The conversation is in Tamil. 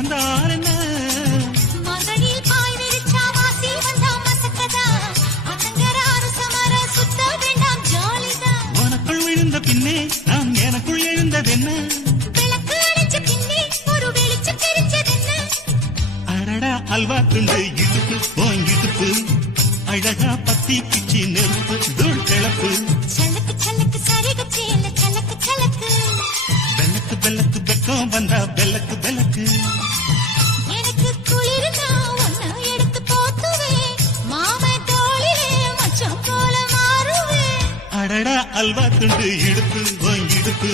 நடந்தார் என்ன மகளில் பாய் விரிச்சா வாசி வந்தா மசக்கதா அத்தங்கராறு சமர சுத்த வேண்டாம் ஜாலிதான் உனக்குள் விழுந்த பின்னே நான் எனக்குள் எழுந்ததென்ன விளக்கு அடிச்ச பின்னே ஒரு வெளிச்சம் தெரிஞ்சதென்ன அடடா அல்வா துண்டு இடுப்பு போய் இடுப்பு அழகா பத்தி பிச்சி நெருப்பு தூள் கிளப்பு சலக்கு சலக்கு சரிக சேல சலக்கு சலக்கு பெல்லக்கு பெல்லக்கு பெக்கம் வந்தா பெல்லக்கு பெல்லக்கு எனக்கு குளிர்னா ஒன்ன எடுத்து போத்துவே மாமே தோளிலே மச்சம் போல மாறுவே அடடா அல்வா துண்டு இடுப்பு போய் இடுப்பு